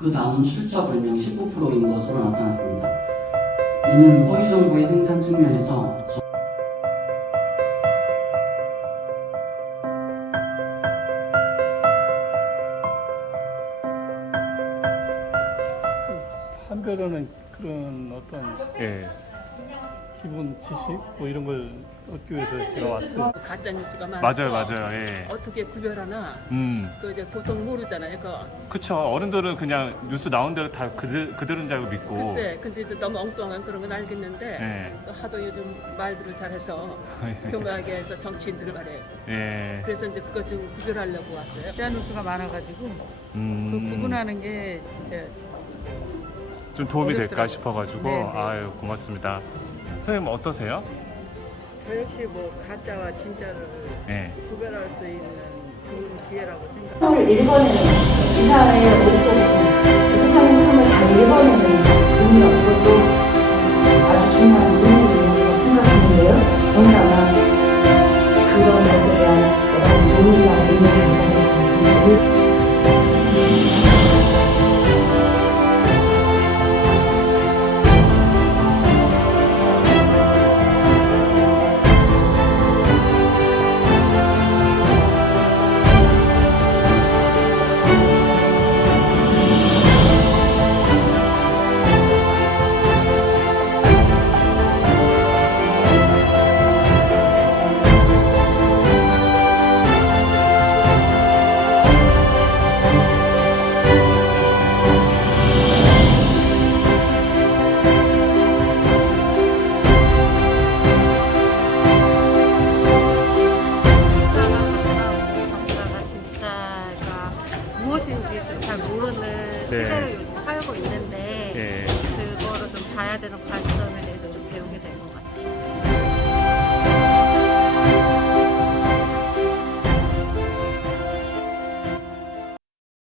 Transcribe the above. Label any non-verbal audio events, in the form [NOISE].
그 다음 출처 불명 19%인 것으로 나타났습니다. 이는 허위 정보의 생산 측면에서 저- 한편으로는 그런 어떤 예. 기본 지식 뭐 이런 걸 얻기 위해서 제가 왔어요. 가짜 뉴스가 많아. 맞아요, 맞아요. 예. 어떻게 구별하나? 음. 그 이제 보통 모르잖아요. 그거. 그쵸. 어른들은 그냥 뉴스 나온 대로 다 그들, 그들은 줄 알고 믿고. 글쎄, 근데 또 너무 엉뚱한 그런 건 알겠는데 예. 또 하도 요즘 말들을 잘해서 [LAUGHS] 교묘하게 해서 정치인들을 말해요. 예. 그래서 이제 그것 좀 구별하려고 왔어요. 가짜 뉴스가 많아가지고 음. 그 구분하는 게 진짜 좀 도움이 될까 어렵더라고요. 싶어가지고. 네, 네. 아유, 고맙습니다. 선생님 어떠세요? 저 역시 뭐 가짜와 진짜를 예. 구별할 수 있는 좋은 기회라고 생각합니다. 흐름을 읽어내는 기사의 무엇인지 잘 모르는 시대를 요즘 살고 있는데 예. 그거를 좀 봐야 되는 관점이